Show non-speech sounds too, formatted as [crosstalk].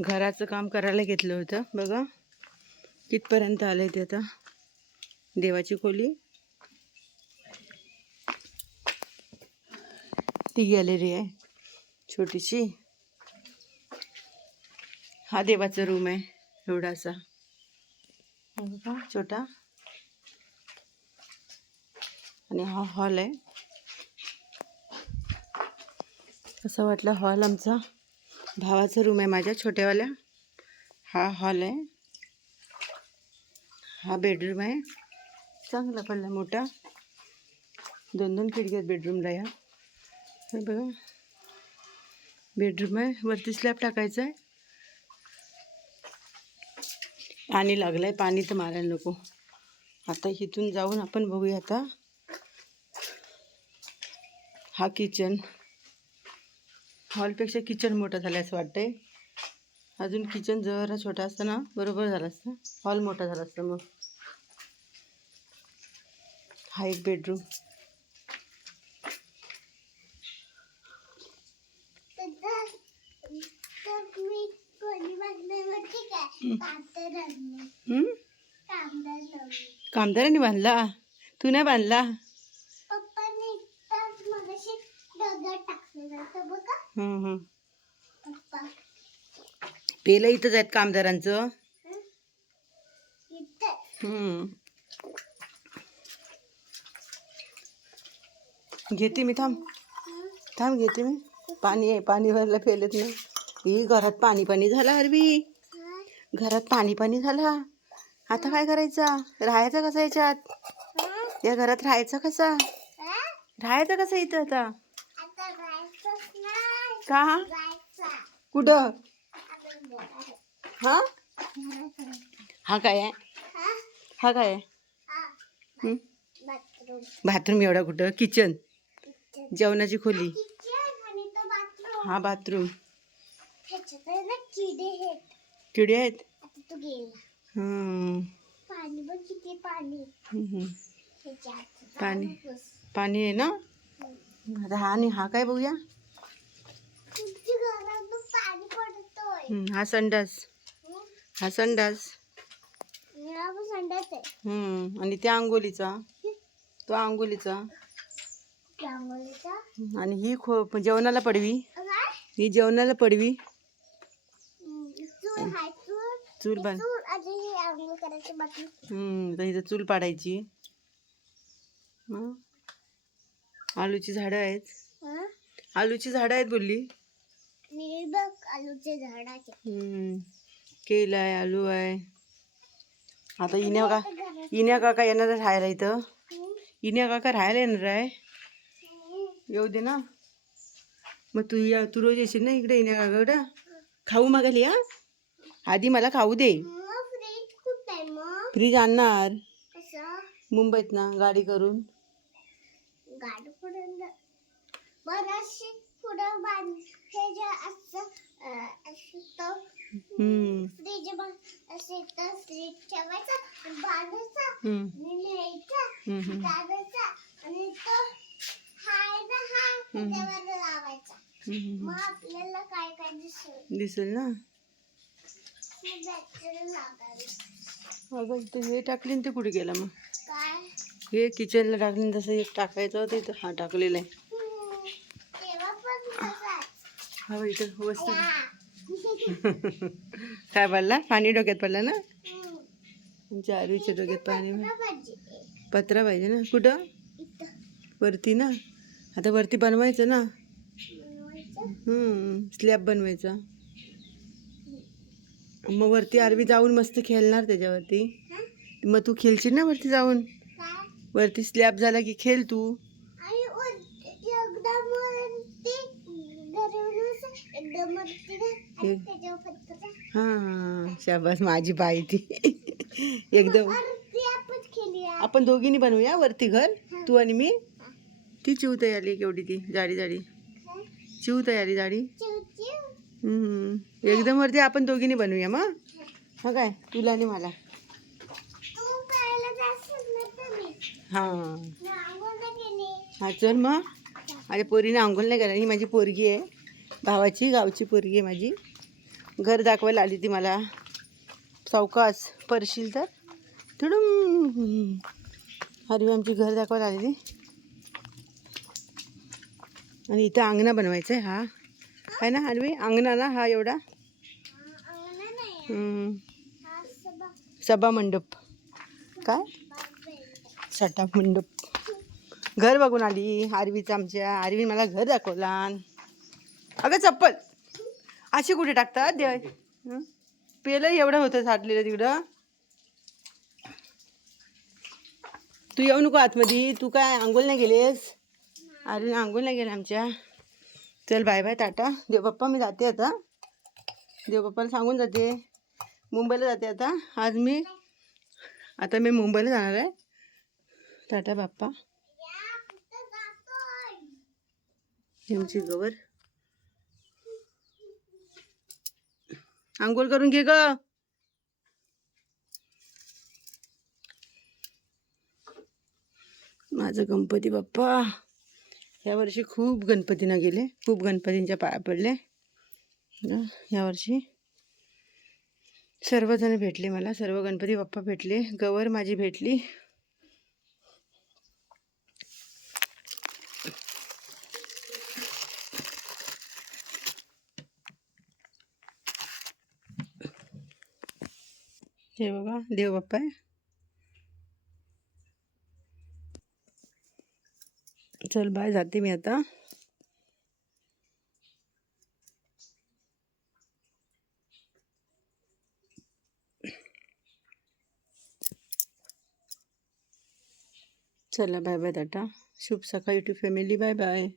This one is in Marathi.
घराचं काम करायला घेतलं होतं. बघा. कितपर्यंत आलं ते आता? देवाची खोली. ती गॅलरी आहे. छोटीशी. हा देवाचा रूम आहे. एवढासा. बघा छोटा. आणि हा हॉल आहे. असं वाटलं हॉल आमचा. भावाचा रूम आहे माझ्या छोट्यावाल्या हा हॉल आहे. हा बेडरूम आहे. चांगला पडला मोठा. दोन दोन खिडकी आहेत बेडरूमला या. हे बघा. बेडरूम आहे. वरती स्लॅब टाकायचा आहे. पाणी लागलं आहे पाणी तर मारायला नको. आता इथून जाऊन आपण बघूया आता. हा किचन हॉलपेक्षा किचन मोठं झालं असं वाटतंय. अजून किचन जरा छोटा असतं ना बरोबर झालं असतं. हॉल मोठा झाला असतं मग. हा एक बेडरूम? कामदारांनी बांधला. तू नाही बांधला? हं, हं. पेलं इथंच आहेत कामदारांचं. हम्म. घेते मी थांब. थांब घेते मी. पाणी आहे पाणी भरलं पेलत नाही. ही घरात पाणी पाणी झालं अरबी घरात पाणी पाणी झालं. आता काय करायचं? राहायचं कसं याच्यात? या घरात राहायचं कसं? राहायचं कसं इथं आता? का? कुठं? हा? हा काय आहे? हा काय आहे? बाथरूम एवढा कुठं? किचन? जेवणाची खोली? हा बाथरूम. किडे आहेत? हं. पाणी पाणी आहे ना? आता हा आणि हा काय बघूया तुमच्या घरातून पाणी पडतोय हं, संडास. हं? संडास. आणि त्या अंगोलीचा तो हं. आणि ही खो जेवणाला पडवी. ही जेवणाला पडवी. चूल बांध चूल. आणि हे आंघोळ करायची बाकी हं, तर इथं चूल पाडायची. आलूची झाडं आहेत? आलूची झाडं आहेत बोलली. मी बघ आलूचे झाडाचे. हं. केल आहे आलू आहे. आता इन्या का इन्या काका येणार आहे राहायला इथं. हं? इन्या काका राहायला येणार आहे. हं. येऊ दे ना. मग तू या तू रोज येशील ना इकडे इन्या काकाकडं? खाऊ मागायला या. आधी मला खाऊ दे. फ्रीज आणणार. मुंबईत ना गाडी करून. गाडी पुढे बराचशी पुढं बांध हे जे असं अं, असं तो हं. फ्रीज असे तर फ्रीज ठेवायचा बांधायचा न्यायचा. दाबायचा आणि तो हाय ना हा त्याच्यावर लावायचा. मग आपल्याला काय काय दिसेल? दिसेल ना? बॅटरी लागायला अगं ते हे टाकली ना ते कुठे गेला मग? काय? हे किचनला टाकले जसं एक टाकायचं होतं हा टाकलेला आहे हम्म, तेव्हा पण तसाच हा बाई इथं वस्तू. [laughs] काय पडला पाणी डोक्यात पडलं ना. आमच्या आरूच्या डोक्यात पाणी पत्रा पाहिजे. ना कुठं वरती ना आता वरती बनवायचं ना. स्लॅब बनवायचा मग वरती आरवी जाऊन मस्त खेळणार त्याच्यावरती? मग तू खेळशील ना वरती जाऊन? वरती स्लॅब झाला की खेळ तू आणि वर- एकदम वरती गरवलं एकदम वरती घाल आणि हे. हां शाबास माझी बाई ती. एकदम. आपण दोघींनी बनवूया वरती घर तू आणि मी. ती चिव तयारी केवढी ती जाडी जाडी? चिव तयारी जाडी. एकदम वरती आपण दोघींनी बनवूया मग. हा काय तुला आणि मला. हां. हा चल मग. माझ्या पोरीने आंघोळ नाही करा ही माझी पोरगी आहे. भावाची गावची पोरगी आहे माझी. घर दाखवायला आली ती मला. सावकाश परशील तर. थोडं हरवी आमची घर दाखवायला आलेली आणि इथं अंगणा बनवायचं आहे हा. आहे ना हरवी? अंगणा ना हा एवढा? सभा मंडप. काय? सटा मंडप. घर बघून आली आरवीचं आमच्या. आरवी मला घर दाखवला अगं चप्पल. अशी कुठे टाकतात? दे. पेलं एवढं होतं साठलेलं तिकडं. तू येऊ नको आतमध्ये. तू काय आंघोळ नाही गेलेस अरे आंघोळ नाही गेले आमच्या. चल बाय बाय टाटा. देवबाप्पा मी जाते आता. देवबाप्पाला सांगून जाते. मुंबईला जाते आता. आज मी आता मी मुंबईला जाणार आहे. टाटा बाप्पा. यांची गवर. आंघोळ करून घे ग. माझं गणपती बाप्पा. या वर्षी खूप गणपतींना गेले. खूप गणपतींच्या पाया पडले. यावर्षी सर्वजण भेटले मला. सर्व गणपती बाप्पा भेटले. गवर माझी भेटली. हे बघा देव बाप्पा आहे चल बाय जाते मी आता। चला बाय बाय टाटा। शुभ सकाळ युट्यूब फॅमिली बाय बाय